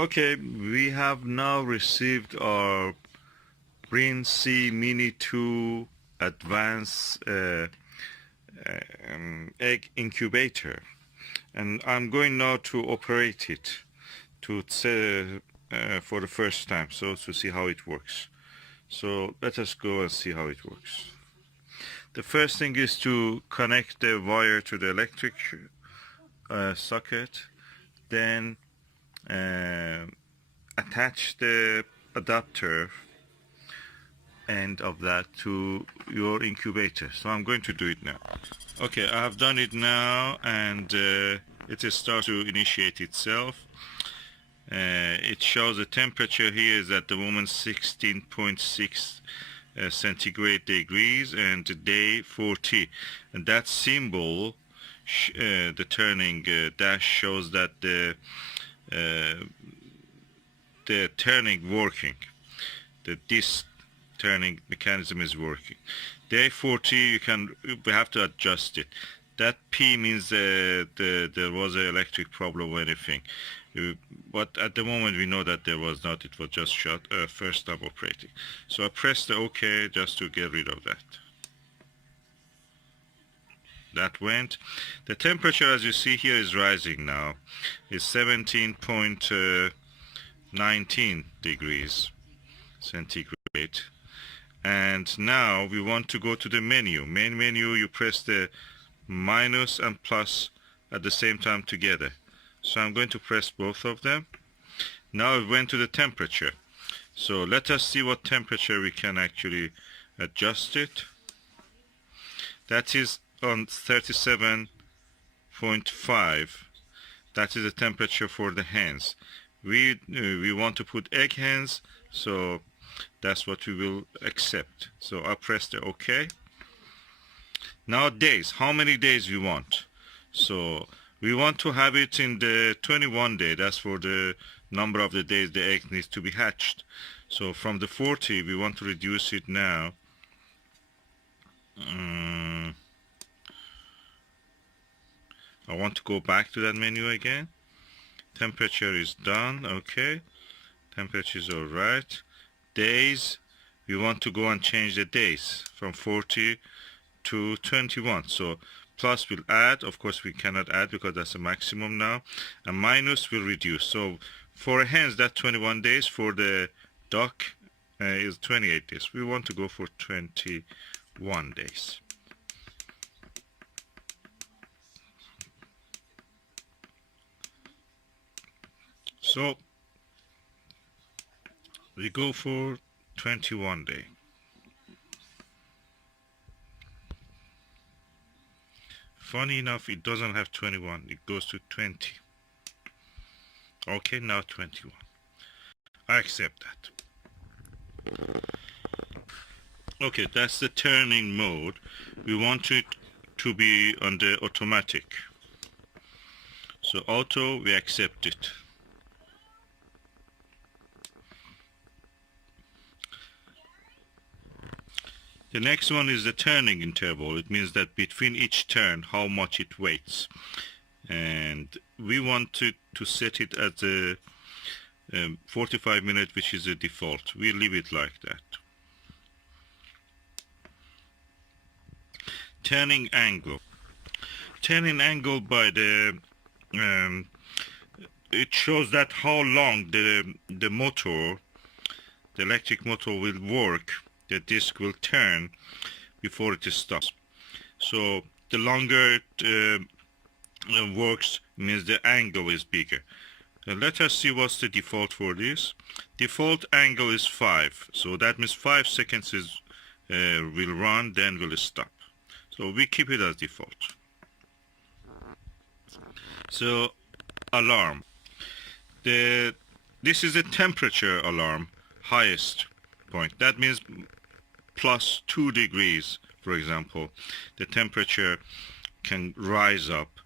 Okay, we have now received our Brinsea Mini 2 Advanced egg incubator, and I'm going now to operate it for the first time, so to see how it works. So let us go and see how it works. The first thing is to connect the wire to the electric socket, then attach the adapter end of that to your incubator. So I'm going to do it now. Okay, I have done it now, and it is start to initiate itself. It shows the temperature here is at the moment 16.6 centigrade degrees, and today 40, and that symbol the turning dash shows that the turning working, that this turning mechanism is working. Day 40 we have to adjust it. That P means there was an electric problem or anything, but at the moment we know that there was not. It was just first time operating. So I press the OK just to get rid of that. That went. The temperature, as you see here, is rising now. It's 17.19 degrees centigrade. And now we want to go to the menu. Main menu, you press the minus and plus at the same time together. So I'm going to press both of them. Now it went to the temperature. So let us see what temperature we can actually adjust it. That is on 37.5. That is the temperature for the hens. We want to put egg hens, so that's what we will accept. So I press the OK. Now days, how many days we want? So we want to have it in the 21 day. That's for the number of the days the egg needs to be hatched. So from the 40 we want to reduce it now. I want to go back to that menu again. Temperature is done. Okay, temperature is all right. Days, we want to go and change the days from 40 to 21. So plus will add, of course we cannot add because that's a maximum now, and minus will reduce. So for hens that's 21 days, for the duck is 28 days. We want to go for 21 days. So we go for 21 day. Funny enough, it doesn't have 21, it goes to 20. Okay, now 21. I accept that. Okay, that's the turning mode. We want it to be on the automatic. So auto, we accept it. The next one is the turning interval. It means that between each turn, how much it waits. And we want to set it at the 45 minutes, which is the default. We leave it like that. Turning angle. Turning angle by the it shows that how long the motor, the electric motor, will work. The disc will turn before it stops. So the longer it works means the angle is bigger. Let us see what's the default for this. Default angle is 5. So that means 5 seconds will run, then will stop. So we keep it as default. So alarm. This is a temperature alarm, highest point. That means plus 2 degrees, for example, the temperature can rise up.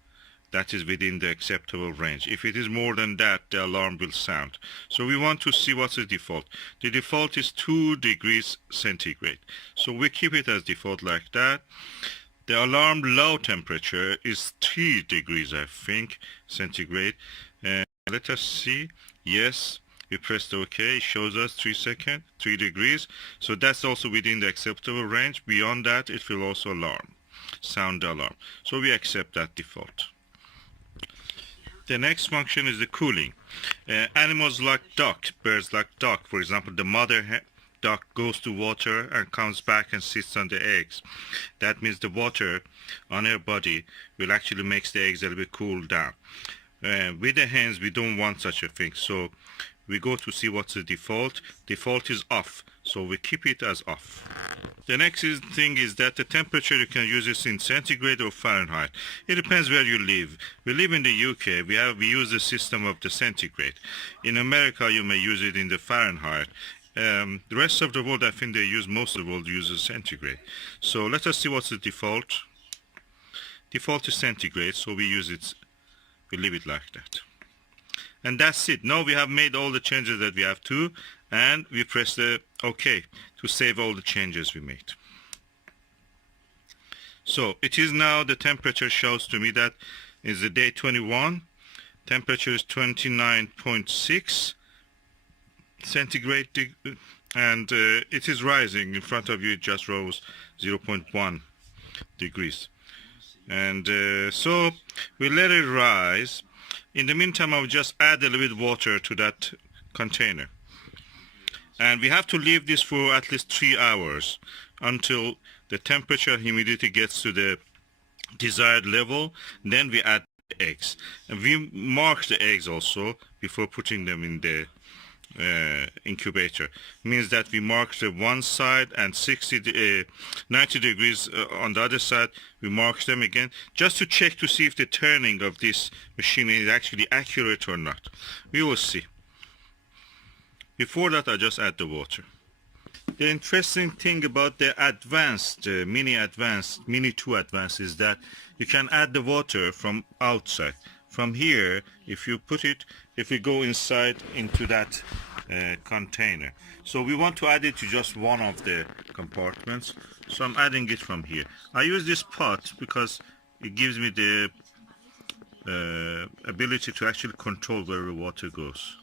That is within the acceptable range. If it is more than that, the alarm will sound. So we want to see what's the default. The default is 2 degrees centigrade. So we keep it as default like that. The alarm low temperature is 3 degrees, I think, centigrade. Let us see. Yes, we pressed OK. It shows us 3 degrees. So that's also within the acceptable range. Beyond that, it will also sound the alarm. So we accept that default. The next function is the cooling. Animals like duck, birds like duck, for example, the mother duck goes to water and comes back and sits on the eggs. That means the water on her body will actually make the eggs a little bit cool down. With the hens, we don't want such a thing, so we go to see what's the default. Default is off, so we keep it as off. The next thing is that the temperature, you can use this in centigrade or Fahrenheit. It depends where you live. We live in the UK. We use the system of the centigrade. In America, you may use it in the Fahrenheit. The rest of the world, I think most of the world uses centigrade. So let us see what's the default. Default is centigrade, so we leave it like that. And that's it. Now we have made all the changes that we have to, and we press the OK to save all the changes we made. So it is now, the temperature shows to me that is the day 21. Temperature is 29.6 centigrade, and it is rising. In front of you it just rose 0.1 degrees. And so we let it rise. In the meantime, I'll just add a little bit of water to that container. And we have to leave this for at least 3 hours until the temperature and humidity gets to the desired level. Then we add the eggs. And we mark the eggs also before putting them in the incubator. Means that we mark the one side and 90 degrees on the other side. We mark them again just to check to see if the turning of this machine is actually accurate or not. We will see. Before that, I just add the water. The interesting thing about the advanced, Mini 2 advanced is that you can add the water from outside. From here, if you go inside into that container. So we want to add it to just one of the compartments. So I'm adding it from here. I use this pot because it gives me the ability to actually control where the water goes.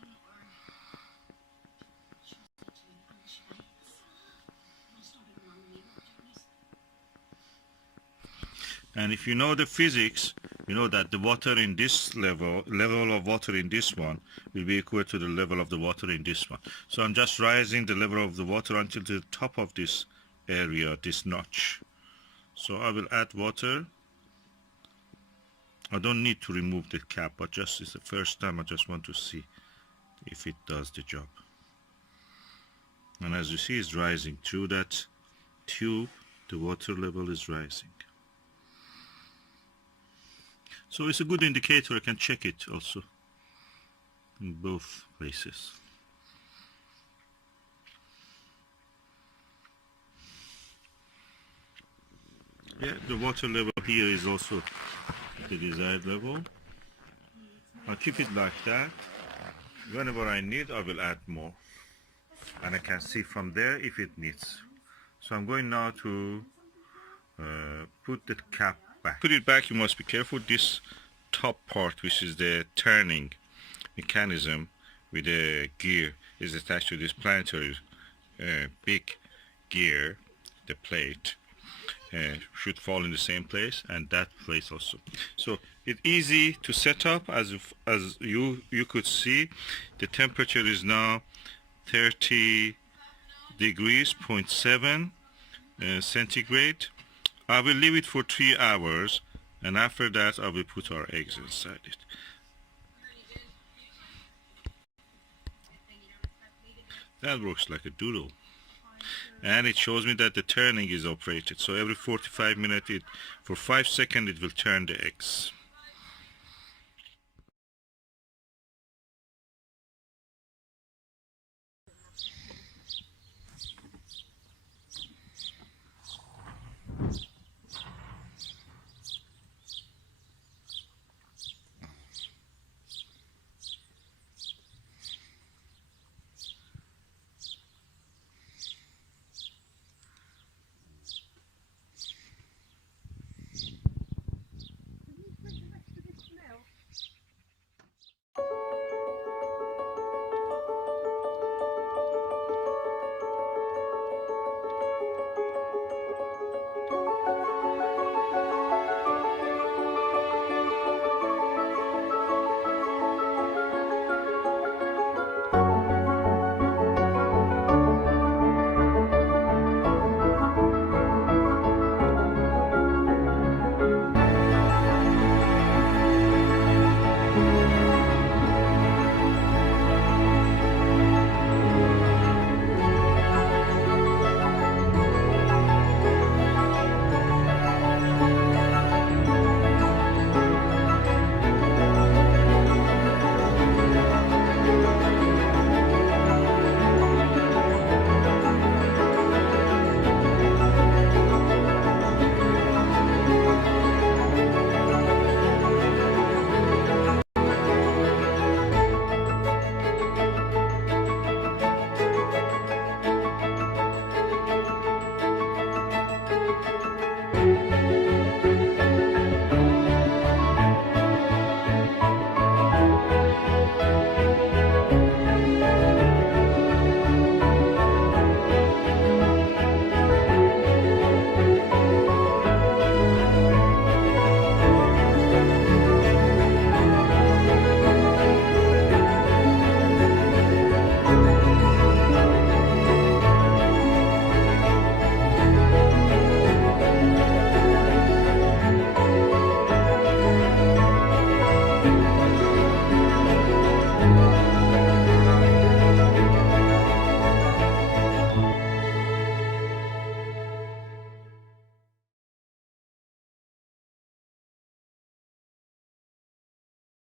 And if you know the physics, you know that the water in this level of water in this one will be equal to the level of the water in this one. So I'm just rising the level of the water until the top of this area, this notch. So I will add water. I don't need to remove the cap, but just it's the first time I just want to see if it does the job. And as you see, it's rising through that tube. The water level is rising. So it's a good indicator. I can check it also in both places. Yeah, the water level here is also the desired level. I'll keep it like that. Whenever I need, I will add more. And I can see from there if it needs. So I'm going now to put the cap back. Put it back, you must be careful. This top part, which is the turning mechanism with the gear, is attached to this planetary big gear. The plate should fall in the same place, and that place also. So it's easy to set up. As you could see, the temperature is now 30 degrees, 0.7 centigrade. I will leave it for 3 hours, and after that I will put our eggs inside it. That works like a doodle. And it shows me that the turning is operated. So every 45 minutes, for 5 seconds, it will turn the eggs.